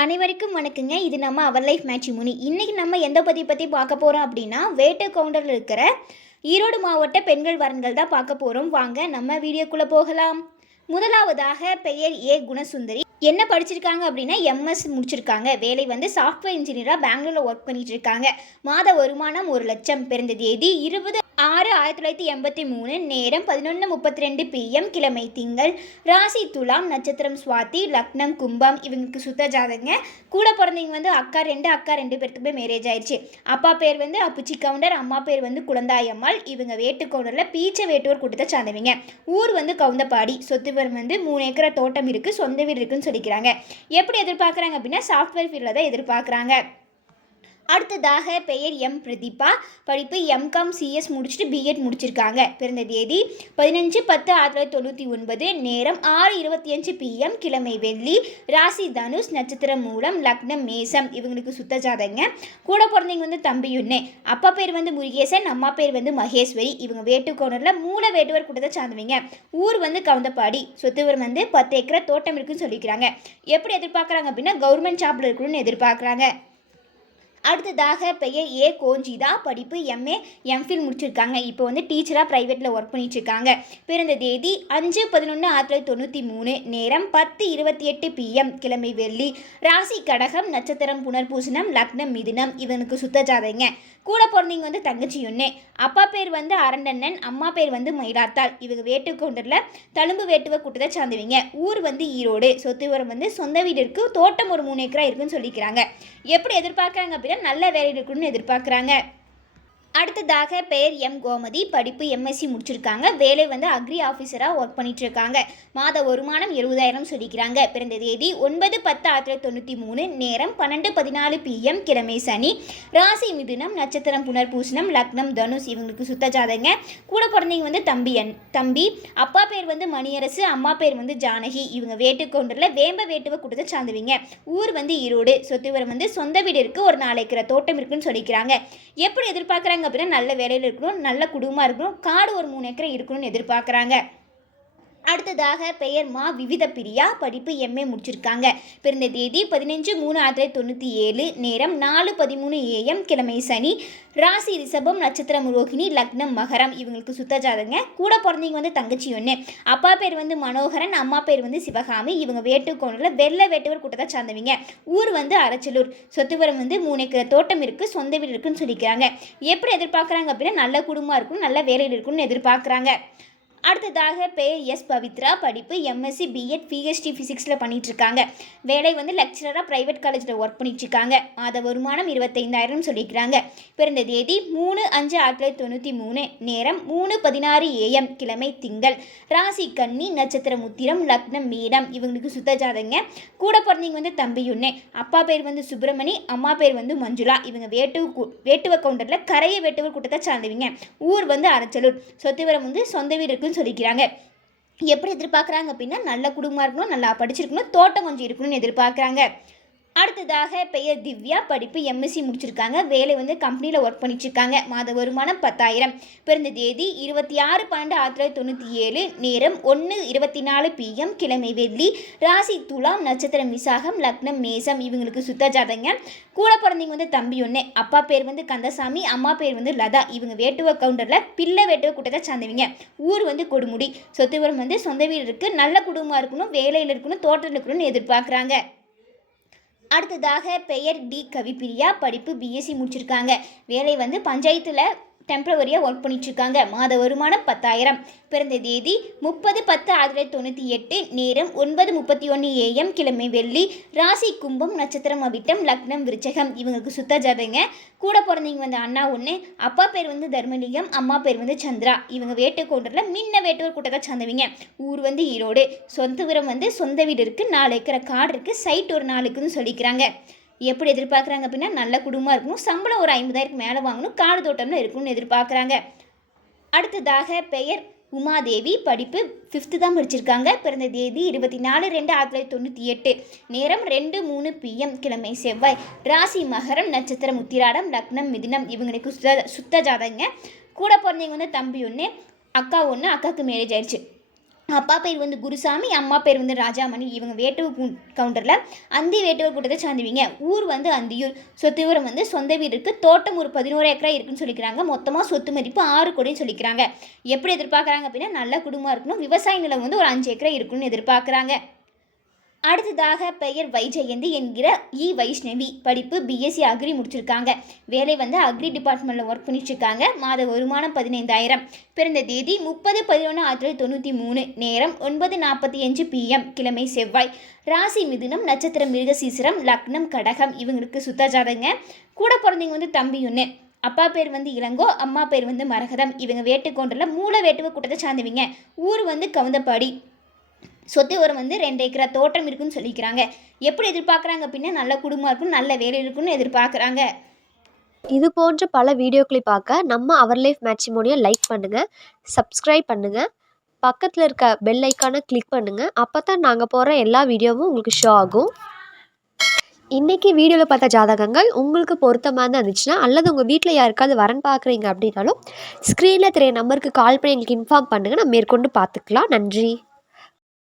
அனைவருக்கும் வணக்கங்க. இது நம்ம அவர் லைஃப் மேட்ரிமோனி. இன்றைக்கி நம்ம எந்த பற்றி பார்க்க போகிறோம் அப்படின்னா, வேட்டை கவுண்டரில் இருக்கிற ஈரோடு மாவட்ட பெண்கள் வரன்கள் தான் பார்க்க போகிறோம். வாங்க நம்ம வீடியோக்குள்ளே போகலாம். முதலாவதாக பெயர் ஏ குணசுந்தரி. என்ன படிச்சிருக்காங்க அப்படின்னா எம்எஸ் முடிச்சிருக்காங்க. வேலை சாஃப்ட்வேர் இன்ஜினியராக பெங்களூரில் ஒர்க் பண்ணிட்டு இருக்காங்க. மாத வருமானம் 1,00,000. பிறந்த தேதி 20/6/1983. நேரம் 11:32 PM. கிழமை திங்கள். ராசி துலாம். நட்சத்திரம் சுவாதி. லக்னம் கும்பம். இவங்களுக்கு சுத்த ஜாதகங்க. கூட பிறந்தவங்க அக்கா 2 பேருக்குமே மேரேஜ் ஆயிடுச்சு. அப்பா பேர் அப்புச்சி கவுண்டர், அம்மா பேர் குழந்தாயம்மாள். இவங்க வேட்டு கவுண்டரில் பீச்சை வேட்டுவர் கூட்டத்தை சார்ந்தவங்க. ஊர் கவுந்தப்பாடி. சொத்து வரம் 3 ஏக்கர் தோட்டம் இருக்குது, சொந்த வீடு இருக்குன்னு சொல்லிக்கிறாங்க. எப்படி எதிர்பார்க்குறாங்க அப்படின்னா சாஃப்ட்வேர் ஃபீல்டில் தான் எதிர்பார்க்குறாங்க. அடுத்ததாக பெயர் எம் பிரதீபா. படிப்பு எம்காம் சிஎஸ் முடிச்சுட்டு பிஎட் முடிச்சிருக்காங்க. பிறந்த தேதி 15/10/1999. நேரம் 6:25 PM. கிழமை வெள்ளி. ராசி தனுஷ். நட்சத்திரம் மூலம். லக்னம் மேசம். இவங்களுக்கு சுத்த ஜாதகங்க. கூட பிறந்தவங்க தம்பி ஒன்று. அப்பா பேர் முருகேசன், அம்மா பேர் மகேஸ்வரி. இவங்க வேட்டுக்கோணரில் மூல வேட்டுவர் கூட்டத்தை சார்ந்தவங்க. ஊர் கவுந்தப்பாடி. சொத்துவர் 10 ஏக்கர் தோட்டம் இருக்குன்னு சொல்லிக்கிறாங்க. எப்படி எதிர்பார்க்குறாங்க அப்படின்னா கவர்மெண்ட் ஜாப்ல இருக்கணும்னு எதிர்பார்க்குறாங்க. அடுத்ததாக பெயர் ஏ கோஞ்சிதா. படிப்பு எம்ஏ எம்ஃபில் முடிச்சிருக்காங்க. இப்போ டீச்சராக ப்ரைவேட்டில் ஒர்க் பண்ணிட்டுருக்காங்க. பிறந்த தேதி 5/11/1993. நேரம் 10:28 PM. கிழமை வெள்ளி. ராசி கடகம். நட்சத்திரம் புனர்பூசணம். லக்னம் மிதுனம். இவனுக்கு சுத்த ஜாதகங்க. கூட பிறந்தவங்க தங்கச்சி ஒன்று. அப்பா பேர் அரண்டண்ணன், அம்மா பேர் மயிலாத்தாள். இவங்க வேட்டுக்கவுண்டரில் தழும்பு வேட்டுவ கூட்டத்தை சார்ந்தவங்க. ஊர் ஈரோடு. சொத்து வரம் சொந்த வீடு இருக்குது, தோட்டம் ஒரு 3 ஏக்கரா இருக்குன்னு சொல்லிக்கிறாங்க. எப்படி எதிர்பார்க்குறாங்க அப்படின்னா நல்ல வேலை இருக்குன்னு எதிர்பார்க்குறாங்க. அடுத்ததாக பெயர் எம் கோமதி. படிப்பு எம்எஸ்சி முடிச்சிருக்காங்க. வேலை அக்ரி ஆஃபீஸராக ஒர்க் பண்ணிட்டு இருக்காங்க. மாத வருமானம் 70,000 சொல்லிக்கிறாங்க. பிறந்த தேதி 9/10/1993. நேரம் 12:14 PM. கிழமை சனி. ராசி மிதுனம். நட்சத்திரம் புனர்பூசணம். லக்னம் தனுஷ். இவங்களுக்கு சுத்த ஜாதகங்க. கூட பிறந்தவங்க தம்பி. அப்பா பேர் மணியரசு, அம்மா பேர் ஜானகி. இவங்க வேட்டுக்கவுண்டரில் வேம்ப வேட்டுவ கூட்டத்தை சார்ந்தவங்க. ஊர் ஈரோடு. சொத்து வரம் சொந்த வீடு இருக்குது, ஒரு 4 ஏக்கர் தோட்டம் இருக்குன்னு சொல்லிக்கிறாங்க. எப்படி எதிர்பார்க்குறாங்க அப்படின்னா நல்ல வேலையில் இருக்கணும், நல்ல குடும்பமாக இருக்கணும், காடு ஒரு 3 ஏக்கர் இருக்கணும்னு எதிர்பார்க்குறாங்க. அடுத்ததாக பெயர் மா விவித பிரியா. படிப்பு எம்ஏ முடிச்சிருக்காங்க. பிறந்த தேதி 15/3/1997. நேரம் 4:13 AM. கிழமை சனி. ராசி ரிஷபம். நட்சத்திரம் ரோஹிணி. லக்னம் மகரம். இவங்களுக்கு சுத்த ஜாதகங்க. கூட பிறந்தவங்க தங்கச்சி ஒன்று. அப்பா பேர் மனோகரன், அம்மா பேர் சிவகாமி. இவங்க வேட்டுக்கோணில் வெள்ளை வேட்டுவர் கூட்டத்தை சார்ந்தவங்க. ஊர் அரச்சலூர். சொத்துவரம் 3 ஏக்கர் தோட்டம் இருக்குது, சொந்த வீடு இருக்குன்னு சொல்லிக்கிறாங்க. எப்படி எதிர்பார்க்குறாங்க அப்படின்னா நல்ல குடும்பமாக இருக்கணும், நல்ல வேலையில் இருக்கணும்னு எதிர்பார்க்குறாங்க. அடுத்ததாக பெயர் எஸ் பவித்ரா. படிப்பு எம்எஸ்சி பிஎட் பிஹெச்டி ஃபிசிக்ஸில் பண்ணிகிட்ருக்காங்க. வேலை லெக்சரராக ப்ரைவேட் காலேஜில் ஒர்க் பண்ணிகிட்ருக்காங்க. மாத வருமானம் 25,000 சொல்லிக்கிறாங்க. பிறந்த தேதி 3/5/1993. நேரம் 3:16 AM. கிழமை திங்கள். ராசி கன்னி. நட்சத்திரம் உத்திரம். லக்னம் மீனம். இவங்களுக்கு சுத்த ஜாதகங்க. கூட பிறந்தவங்க தம்பி ஒன்று. அப்பா பேர் சுப்பிரமணி, அம்மா பேர் மஞ்சுளா. இவங்க வேட்டுவ கவுண்டரில் கரைய வேட்டுவர் கூட்டத்தை சார்ந்தவங்க. ஊர் அரச்சலூர். சொத்துவரம் சொந்த வீடு சொல்லிக்கிறாங்க. எப்படி எதிர்பார்க்குறாங்க அப்படின்னா நல்ல குடும்பமாக இருக்கணும், நல்லா படிச்சிருக்கணும், தோட்டம் கொஞ்சம் இருக்கணும்னு எதிர்பார்க்குறாங்க. அடுத்ததாக பெயர் திவ்யா. படிப்பு எம்எஸ்சி முடிச்சிருக்காங்க. வேலை கம்பெனியில் ஒர்க் பண்ணிட்டுருக்காங்க. மாத வருமானம் 10,000. பிறந்த தேதி 26/12/1997. நேரம் 1:24 PM. கிழமை வெள்ளி. ராசி துலாம். நட்சத்திரம் விசாகம். லக்னம் மேசம். இவங்களுக்கு சுத்த ஜாதகங்க. கூட பிறந்தவங்க தம்பி ஒன்று. அப்பா பேர் கந்தசாமி, அம்மா பேர் லதா. இவங்க வேட்டுவ கவுண்டரில் பிள்ளை வேட்டுவ கூட்டத்தை சார்ந்தவங்க. ஊர் கொடுமுடி. சொத்துவரம் சொந்த வீடு இருக்குது, நல்ல குடும்பமாக இருக்கணும், வேலையில் இருக்கணும், தோட்டத்தில் இருக்கணும்னு எதிர்பார்க்குறாங்க. அடுத்ததாக பெயர் டி கவிப்பிரியா. படிப்பு பிஎஸ்சி முடிச்சிருக்காங்க. வேலை பஞ்சாயத்தில் டெம்பரவரியாக ஒர்க் பண்ணிட்டுருக்காங்க. மாத வருமானம் 10,000. பிறந்த தேதி 30/10/1998. நேரம் 9:31 AM. கிழமை வெள்ளி. ராசி கும்பம். நட்சத்திரம் அவிட்டம். லக்னம் விருச்சகம். இவங்களுக்கு சுத்த ஜாதகங்க. கூட பிறந்தவங்க அண்ணா ஒன்று. அப்பா பேர் தர்மலிங்கம், அம்மா பேர் சந்திரா. இவங்க வேட்டுக்கோண்டரில் மின்ன வேட்டுவர் கூட்டத்தை சார்ந்தவங்க. ஊர் ஈரோடு. சொந்த விரம் சொந்த வீடு இருக்குது, 4 ஏக்கர் காடு இருக்குது, சைட் ஒரு 4 இருக்குன்னு சொல்லிக்கிறாங்க. எப்படி எதிர்பார்க்குறாங்க அப்படின்னா நல்ல குடும்பமாக இருக்கணும், சம்பளம் ஒரு 50,000 மேலே வாங்கணும், காடு தோட்டம்னு இருக்குன்னு எதிர்பார்க்குறாங்க. அடுத்ததாக பெயர் உமாதேவி. படிப்பு 5th தான் படிச்சிருக்காங்க. பிறந்த தேதி 24/2/1998. நேரம் 2:03 PM. கிழமை செவ்வாய். ராசி மகரம். நட்சத்திரம் உத்திராடம். லக்னம் மிதுனம். இவங்களுக்கு சுத்த ஜாதகங்க. கூட பிறந்தவங்க தம்பி ஒன்று, அக்கா ஒன்று. அக்காவுக்கு மேரேஜ் ஆயிடுச்சு. அப்பா பேர் வந்து குருசாமி, அம்மா பேர் வந்து ராஜாமணி. இவங்க வேட்டுவ கவுண்டரில் அந்தி வேட்டுவ கூட்டத்தை சார்ந்தவங்க. ஊர் வந்து அந்தியூர். சொத்து விவரம் வந்து சொந்த வீடு இருக்குது, தோட்டம் ஒரு 11 ஏக்கரா இருக்குன்னு சொல்லிக்கிறாங்க. மொத்தமாக சொத்து மதிப்பு 6 கோடின்னு சொல்லிக்கிறாங்க. எப்படி எதிர்பார்க்குறாங்க அப்படின்னா நல்ல குடும்பமாக இருக்கணும், விவசாய நிலம் வந்து ஒரு 5 ஏக்கரா இருக்குன்னு எதிர்பார்க்குறாங்க. அடுத்ததாக பெயர் வைஜெயந்தி என்கிற வைஷ்ணவி. படிப்பு பிஎஸ்சி அக்ரி முடிச்சிருக்காங்க. வேலை வந்து அக்ரி டிபார்ட்மெண்ட்டில் ஒர்க் பண்ணிட்டுருக்காங்க. மாத வருமானம் 15,000. பிறந்த தேதி 30/11/1993. நேரம் 9:45 PM. கிழமை செவ்வாய். ராசி மிதுனம், நட்சத்திரம் மிருகசீசரம், லக்னம் கடகம். இவங்களுக்கு சுத்த ஜாதகங்க. கூட பிறந்தவங்க வந்து தம்பி ஒன்று. அப்பா பேர் வந்து இளங்கோ, அம்மா பேர் வந்து மரகதம். இவங்க வேட்டுக்கோண்டரில் மூல வேட்டுவ கூட்டத்தை சார்ந்தவங்க. ஊர் வந்து கவுந்தப்பாடி. சொத்து விவரம் வந்து 2 ஏக்கரா தோட்டம் இருக்குன்னு சொல்லிக்கிறாங்க. எப்படி எதிர்பார்க்குறாங்க அப்படின்னா நல்ல குடும்பம் இருக்கும், நல்ல வேலை இருக்குன்னு எதிர்பார்க்குறாங்க. இது போன்ற பல வீடியோக்களை பார்க்க நம்ம அவர் லைஃப் மேட்ரிமோனியை லைக் பண்ணுங்கள், சப்ஸ்கிரைப் பண்ணுங்கள், பக்கத்தில் இருக்க பெல் ஐக்கானை கிளிக் பண்ணுங்கள். அப்போ தான் நாங்கள் போடுற எல்லா வீடியோவும் உங்களுக்கு ஷோ ஆகும். இன்றைக்கி வீடியோவில் பார்த்த ஜாதகங்கள் உங்களுக்கு பொருத்தமாக இருந்துச்சுன்னா, அல்லது உங்கள் வீட்டில் யாருக்காவது வரன் பார்க்குறீங்க அப்படின்னாலும் ஸ்க்ரீனில் தெரிய நம்பருக்கு கால் பண்ணி எங்களுக்கு இன்ஃபார்ம் பண்ணுங்கள். நம்ம மேற்கொண்டு பார்த்துக்கலாம். நன்றி.